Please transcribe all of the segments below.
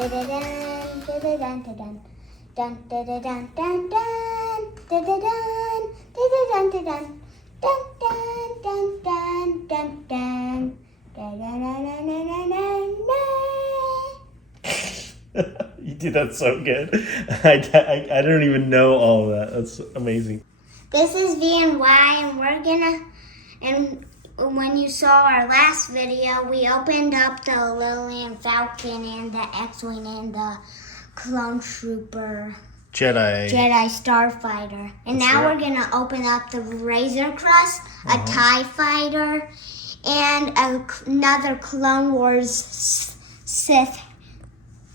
You did that so good. I don't even know all of that. That's amazing. This is V and Y, and we're gonna, and when you saw our last video, we opened up the Lilian Falcon and the X-Wing and the Clone Trooper Jedi Starfighter. And now we're gonna open up the Razor Crest, a TIE Fighter, and another Clone Wars Sith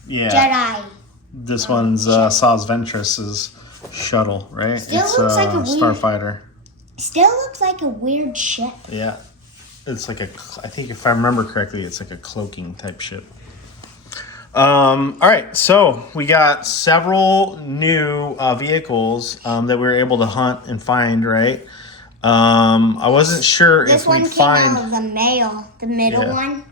Jedi. This one's Saz Ventress's shuttle, right? Still it's looks like a Starfighter. Still looks like a weird ship. Yeah. It's like I think if I remember correctly, it's like a cloaking type ship. All right, so we got several new vehicles that we were able to hunt and find, right? I wasn't sure this if we'd find... This one came out of the middle one.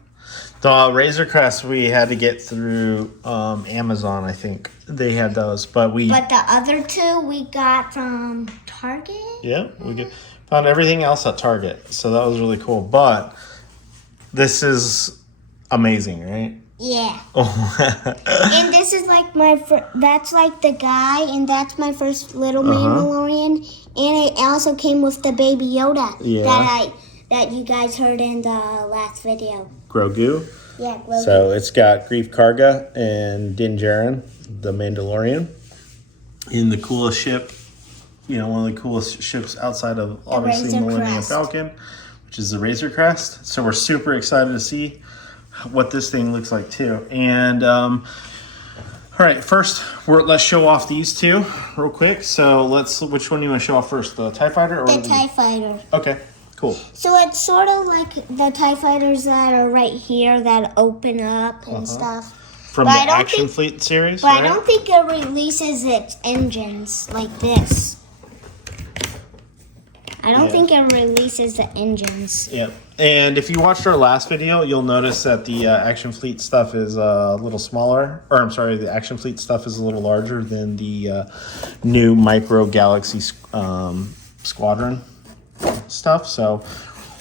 The Razor Crest we had to get through Amazon, I think. They had those, but the other two we got from Target? Yeah, found everything else at Target, so that was really cool. But this is amazing, right? Yeah. And this is like that's like the guy, and that's my first little Mandalorian. And it also came with the Baby Yoda that you guys heard in the last video. Grogu. Yeah, Grogu. So it's got Grief Karga and Din Djarin, the Mandalorian, in the coolest ship. You know, one of the coolest ships outside of obviously Millennium Falcon, which is the Razor Crest. So we're super excited to see what this thing looks like too. And all right, first let's show off these two real quick. So which one do you want to show off first, the TIE Fighter or the TIE Fighter? Okay, cool. So it's sort of like the TIE Fighters that are right here that open up and stuff. From the Action Fleet series, but right? I don't think it releases its engines like this. I don't think it releases the engines. Yep. And if you watched our last video, you'll notice that the Action Fleet stuff is a little smaller. Or I'm sorry, the Action Fleet stuff is a little larger than the new Micro Galaxy Squadron stuff. So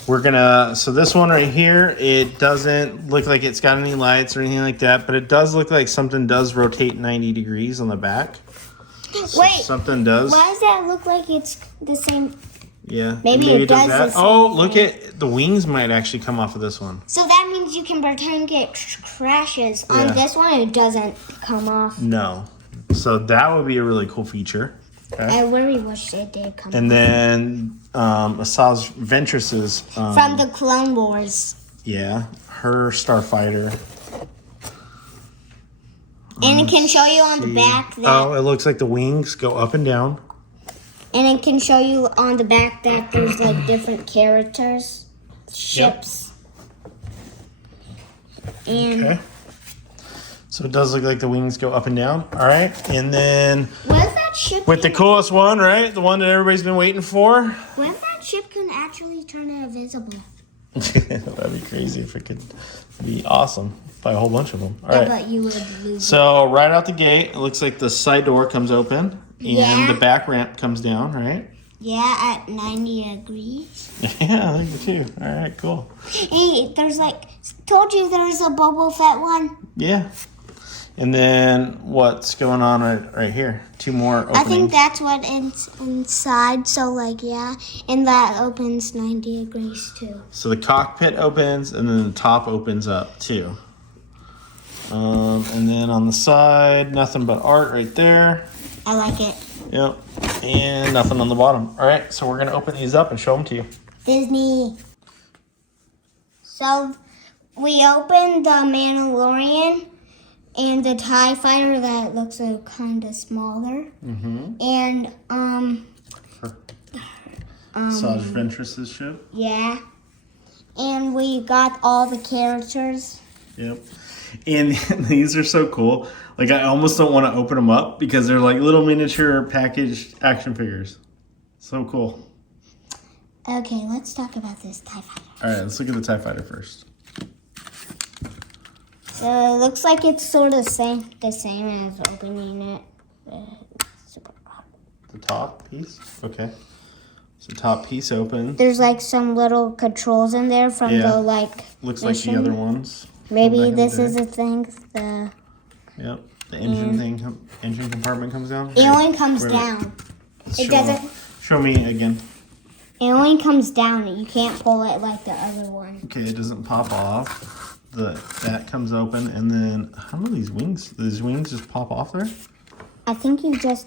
so this one right here, it doesn't look like it's got any lights or anything like that, but it does look like something does rotate 90 degrees on the back. So wait. Something does. Why does that look like it's the same? Yeah. Maybe it does that. Oh, look at the wings might actually come off of this one. So that means you can pretend it crashes. On this one, it doesn't come off. No. So that would be a really cool feature. Okay. I really wish it did come off. And then Saz Ventress's... from the Clone Wars. Yeah. Her Starfighter. And it can show you on the back that... it looks like the wings go up and down. And it can show you on the back that there's like different characters, ships. Yep. And okay. So it does look like the wings go up and down. All right. And then what if that ship with the coolest one, right? The one that everybody's been waiting for. What if that ship can actually turn invisible? That'd be crazy if it could be awesome by a whole bunch of them. All right. But you would lose. So right out the gate, it looks like the side door comes open. And the back ramp comes down, right? Yeah, at 90 degrees. Yeah, I think too. All right, cool. Hey, told you there's a Boba Fett one. Yeah. And then what's going on right here? Two more openings. I think that's what it's inside. So and that opens 90 degrees too. So the cockpit opens, and then the top opens up too. And then on the side, nothing but art right there. I like it. Yep. And nothing on the bottom. All right, so we're going to open these up and show them to you. Disney. So we opened the Mandalorian and the TIE Fighter that looks kind of smaller. Mm-hmm. And Saz Ventress's ship. Yeah. And we got all the characters. Yep. And these are so cool. Like, I almost don't want to open them up because they're like little miniature packaged action figures. So cool. Okay, let's talk about this TIE Fighter. All right, let's look at the TIE Fighter first. So it looks like it's sort of the same as opening it. The top piece? Okay. So top piece open. There's like some little controls in there from the like looks mission. like the other ones. Maybe this is a thing. Yep. The engine engine compartment comes down. It only comes down. It doesn't. Show me again. It only comes down. You can't pull it like the other one. Okay, it doesn't pop off. That comes open, and then how do these wings? These wings just pop off there? I think you just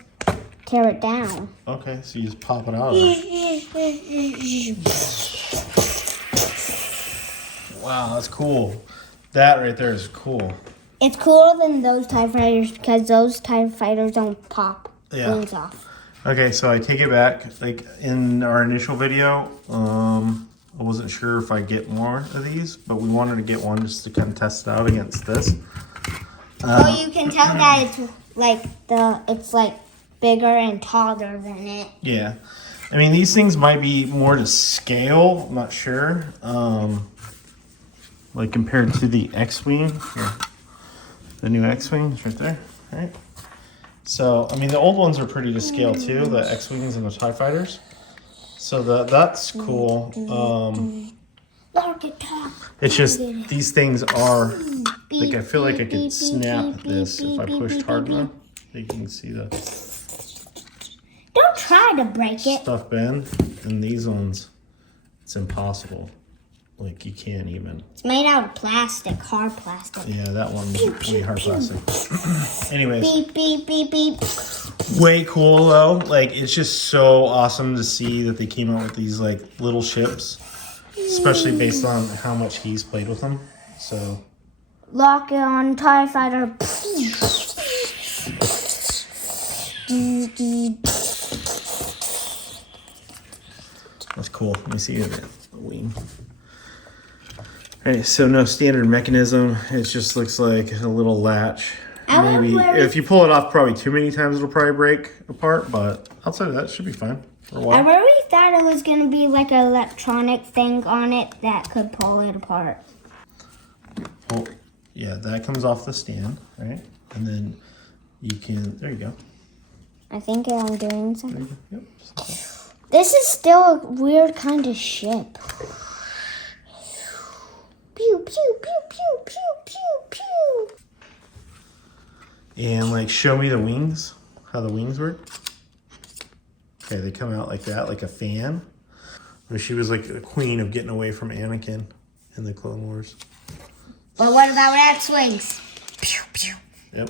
tear it down. Okay, so you just pop it out of there. Wow, that's cool. That right there is cool. It's cooler than those TIE fighters because those TIE fighters don't pop wings off. Okay, so I take it back. Like in our initial video, I wasn't sure if I get more of these, but we wanted to get one just to kind of test it out against this. Well, you can tell that it's like bigger and taller than it. Yeah, I mean these things might be more to scale. I'm not sure. Like compared to the X-wing, the new X-wing is right there. All right. So I mean the old ones are pretty to scale too. The X-wings and the TIE fighters. So that's cool. It's just these things are like I feel like I could snap this if I pushed hard enough. You can see the Don't try to break it. stuff bend, and these ones, it's impossible. Like you can't even. It's made out of plastic, hard plastic. Yeah, that one way hard plastic. Anyways. Beep beep beep beep. Way cool though. Like it's just so awesome to see that they came out with these like little ships, especially based on how much he's played with them. So Lock it on TIE Fighter. that's cool. Let me see the wing. Okay, so no standard mechanism. It just looks like a little latch. Maybe if you pull it off probably too many times, it'll probably break apart. But outside of that, it should be fine for a while. I really thought it was going to be like an electronic thing on it that could pull it apart. Oh, yeah, that comes off the stand, right? And then you can, there you go. I think I'm doing something. There you go. Yep. Just like that. This is still a weird kind of ship. Pew, pew, pew, pew, pew, pew, pew. And like, show me the wings, how the wings work. Okay, they come out like that, like a fan. She was like the queen of getting away from Anakin in the Clone Wars. But what about X-Wings? Pew, pew. Yep.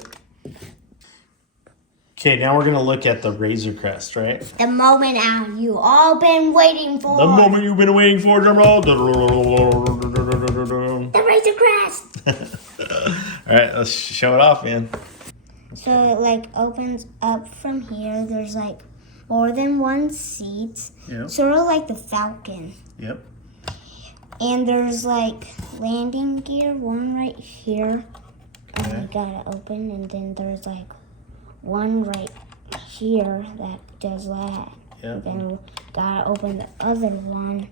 Okay, now we're gonna look at the Razor Crest, right? The moment you all been waiting for. The moment you've been waiting for, drum roll. The Razor Crest. All right, let's show it off, man. So it like opens up from here. There's like more than one seat. Yep. Sort of like the Falcon. Yep. And there's like landing gear, one right here. And you gotta open, and then there's like one right here that does that. Yep. Then gotta open the other one.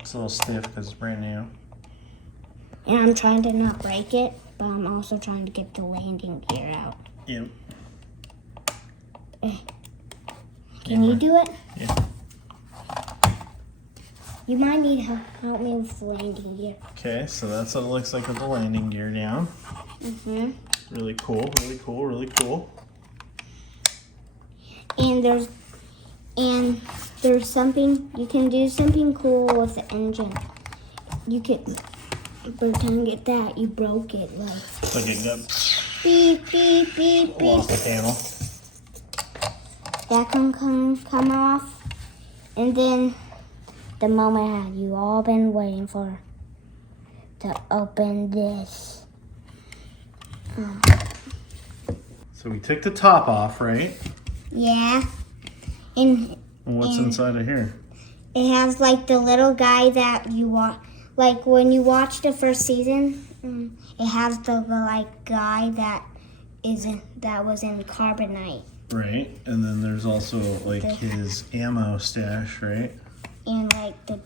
It's a little stiff because it's brand new. And I'm trying to not break it, but I'm also trying to get the landing gear out. Yep. Can you do it? Yeah. You might need help me with the landing gear. Okay, so that's what it looks like with the landing gear down. Really cool, really cool, really cool. And there's something, you can do something cool with the engine. You can pretend get that, you broke it like it got beep, beep, beep, beep. lost the panel. That can come off. And then the moment you all been waiting for to open this. So we took the top off, right? Yeah. And what's inside of here? it has like the little guy that you watch. Like when you watch the first season, it has the like guy that was in Carbonite. Right, and then there's also like his ammo stash, right? And like the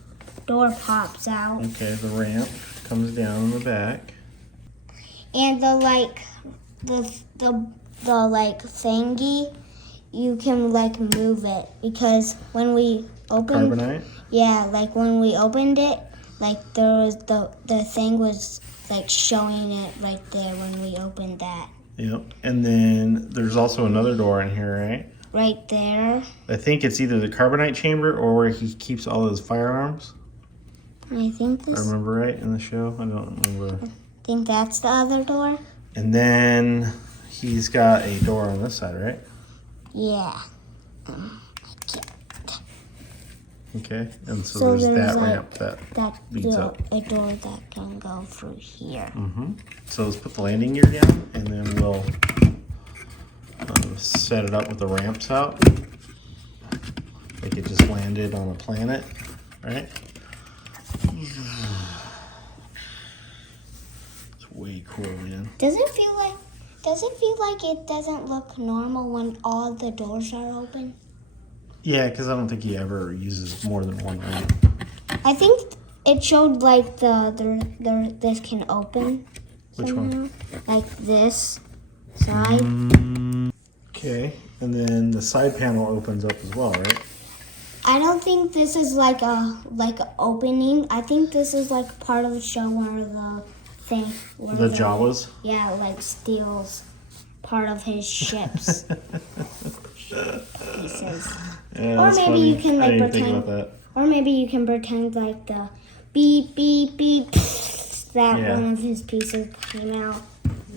door pops out. Okay, the ramp comes down in the back. And the like the like thingy, you can like move it because when we opened Carbonite? Yeah, like when we opened it, like there was the thing was like showing it right there when we opened that. Yep. And then there's also another door in here, right? Right there. I think it's either the carbonite chamber or where he keeps all his firearms. I think I remember right in the show. I don't remember. I think that's the other door. And then he's got a door on this side, right? Yeah. Okay. And so there's that like ramp that leads up. A door that can go through here. Mm-hmm. So let's put the landing gear down, and then we'll set it up with the ramps out. Like it just landed on a planet, right? It's way cool, man. Does it feel like it doesn't look normal when all the doors are open? Yeah, because I don't think he ever uses more than one ramp. I think it showed like this can open. Which somehow. one? Like this side. Okay, and then the side panel opens up as well, right? I don't think this is like a opening. I think this is like part of the show where the thing. Where The Jawas? Yeah, like steals part of his ships. Pieces. Yeah, Or that's maybe funny. you can I like didn't think pretend. about that. Or maybe you can pretend like the beep beep beep that Yeah. one of his pieces came out.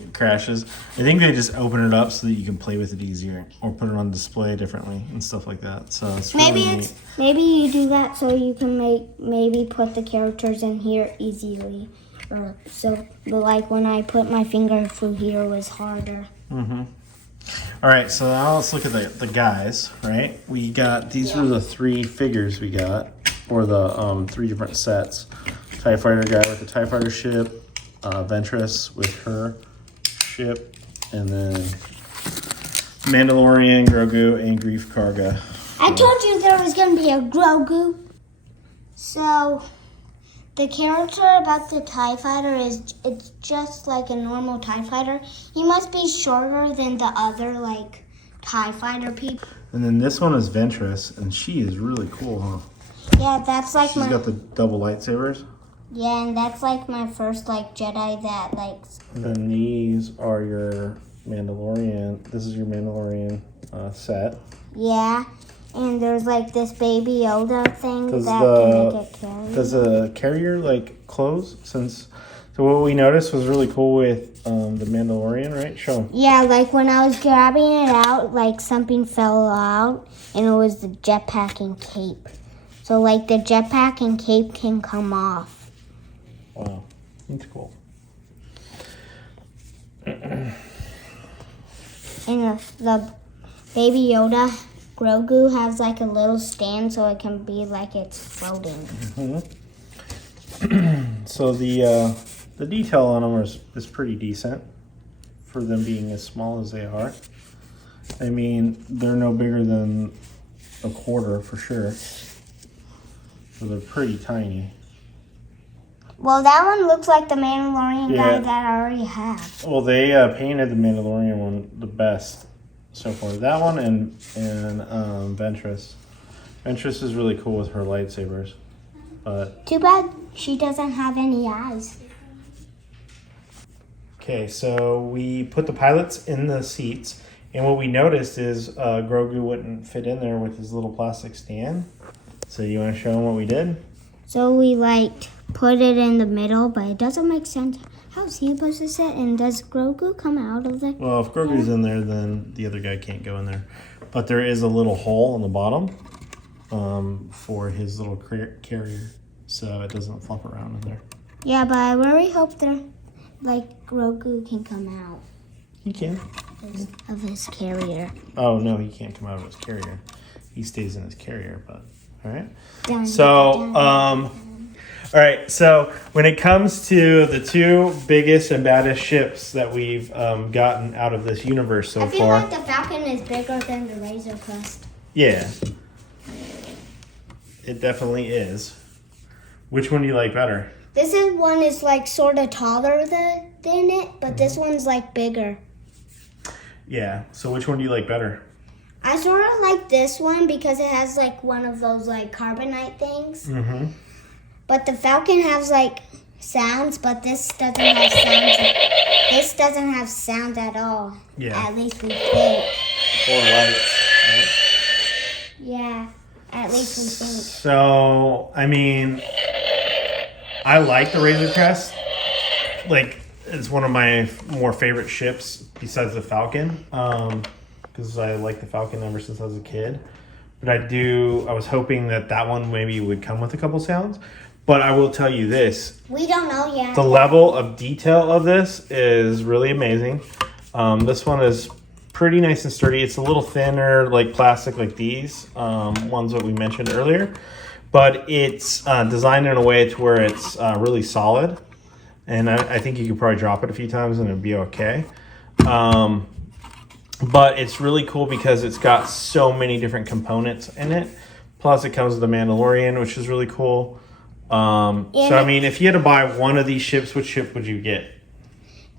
It crashes. I think they just open it up so that you can play with it easier, or put it on display differently and stuff like that. So it's really neat. Maybe you do that so you can maybe put the characters in here easily. Or so, but like when I put my finger through here, it was harder. Mm-hmm. All right, so now let's look at the guys, right? We got, these were the 3 figures we got, or the 3 different sets. TIE Fighter guy with the TIE Fighter ship, Ventress with her ship, and then Mandalorian, Grogu, and Grief Karga. I told you there was going to be a Grogu. So, the character about the TIE Fighter it's just like a normal TIE Fighter. He must be shorter than the other, like, TIE Fighter people. And then this one is Ventress, and she is really cool, huh? Yeah, that's like She's got the double lightsabers. Yeah, and that's like my first, like, Jedi that, like... And then these are your Mandalorian. This is your Mandalorian set. Yeah, and there's, like, this Baby Yoda thing Does that can make it carry. Does the carrier like close? So what we noticed was really cool with the Mandalorian, right? Show 'em. Yeah, like when I was grabbing it out, like something fell out, and it was the jetpack and cape. So like the jetpack and cape can come off. Wow, that's cool. And the Baby Yoda, Grogu, has like a little stand so it can be like it's floating. So the detail on them is pretty decent for them being as small as they are. I mean, they're no bigger than a quarter for sure. So they're pretty tiny. Well, that one looks like the Mandalorian Yeah. guy that I already have. Well, they painted the Mandalorian one the best so far. That one and Ventress. Ventress is really cool with her lightsabers. But Too bad she doesn't have any eyes. okay, so we put the pilots in the seats, and what we noticed is Grogu wouldn't fit in there with his little plastic stand. So you want to show them what we did? So we like put it in the middle, but it doesn't make sense. How is he supposed to sit? And does Grogu come out of there? Well, if Grogu's in there, then the other guy can't go in there. But there is a little hole on the bottom for his little carrier, so it doesn't flop around in there. Yeah, but I really hope like Grogu can come out He can. of his carrier. Oh, no, he can't come out of his carrier. He stays in his carrier, but all right. Dun, So, dun, all right. So when it comes to the 2 biggest and baddest ships that we've gotten out of this universe so I feel far, like the Falcon is bigger than the Razor Crest. yeah, it definitely is. Which one do you like better? This one is like sort of taller than it, but this one's like bigger. Yeah. So which one do you like better? I sort of like this one because it has like one of those like carbonite things. Mm-hmm. But the Falcon has like sounds, but this doesn't have sounds. This doesn't have sound at all. Yeah. At least we think. Or lights, right? Yeah. At least we think. So, I mean, I like the Razor Crest. Like, it's one of my more favorite ships besides the Falcon. Because I like the Falcon ever since I was a kid. But I was hoping that one maybe would come with a couple sounds. But I will tell you this. We don't know yet. The level of detail of this is really amazing. This one is pretty nice and sturdy. It's a little thinner, like plastic, like these ones that we mentioned earlier. But it's designed in a way to where it's really solid. And I think you could probably drop it a few times and it'll be okay. But it's really cool because it's got so many different components in it. Plus, it comes with the Mandalorian, which is really cool. So, I mean, if you had to buy one of these ships, which ship would you get?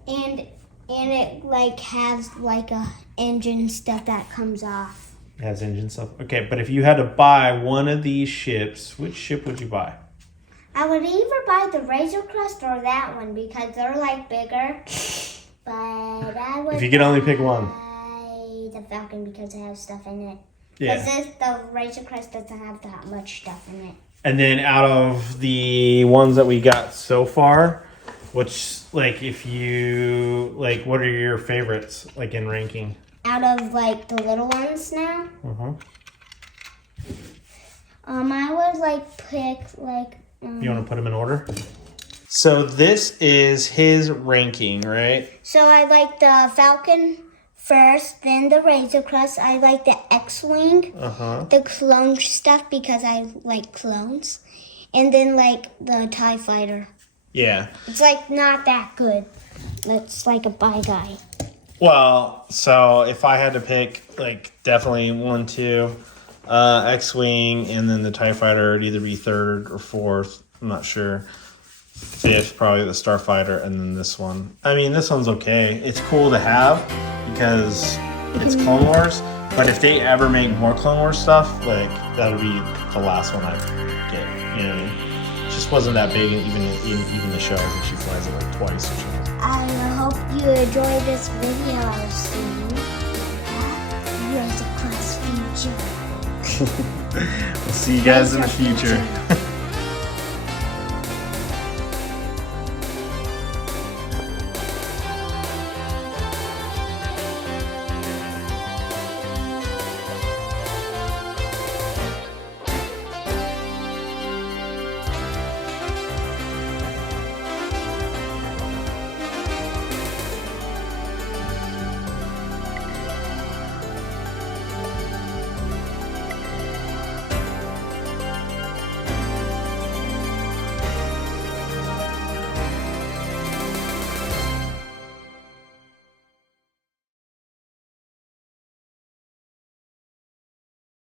And it like has like a engine stuff that comes off. It has engine stuff. Okay, but if you had to buy one of these ships, which ship would you buy? I would either buy the Razor Crest or that one because they're like bigger. But I would. If you could only pick one. Buy the Falcon because it has stuff in it. Yeah. Because the Razor Crest doesn't have that much stuff in it. And then out of the ones that we got so far, which, like, if you, like, what are your favorites, like, in ranking? Out of, like, the little ones now? Uh-huh. I would, like, pick, like... You want to put them in order? So this is his ranking, right? So I like the Falcon first, then the Razor Crest. I like the X-Wing, the clone stuff because I like clones. And then, like, the TIE Fighter. Yeah. It's, like, not that good. It's like a buy guy. Well, so if I had to pick, like, definitely 1, 2, X-Wing, and then the TIE Fighter would either be 3rd or 4th. I'm not sure. 5th, probably the Starfighter, and then this one. I mean, this one's okay. It's cool to have because it's Clone Wars. But if they ever make more Clone Wars stuff, like, that'll be the last one I'd get. You know what I mean? It just wasn't that big, even the show. I think she flies it like twice or something. I hope you enjoyed this video. I'll see you at Razor Crest Future. We'll see you guys in the future.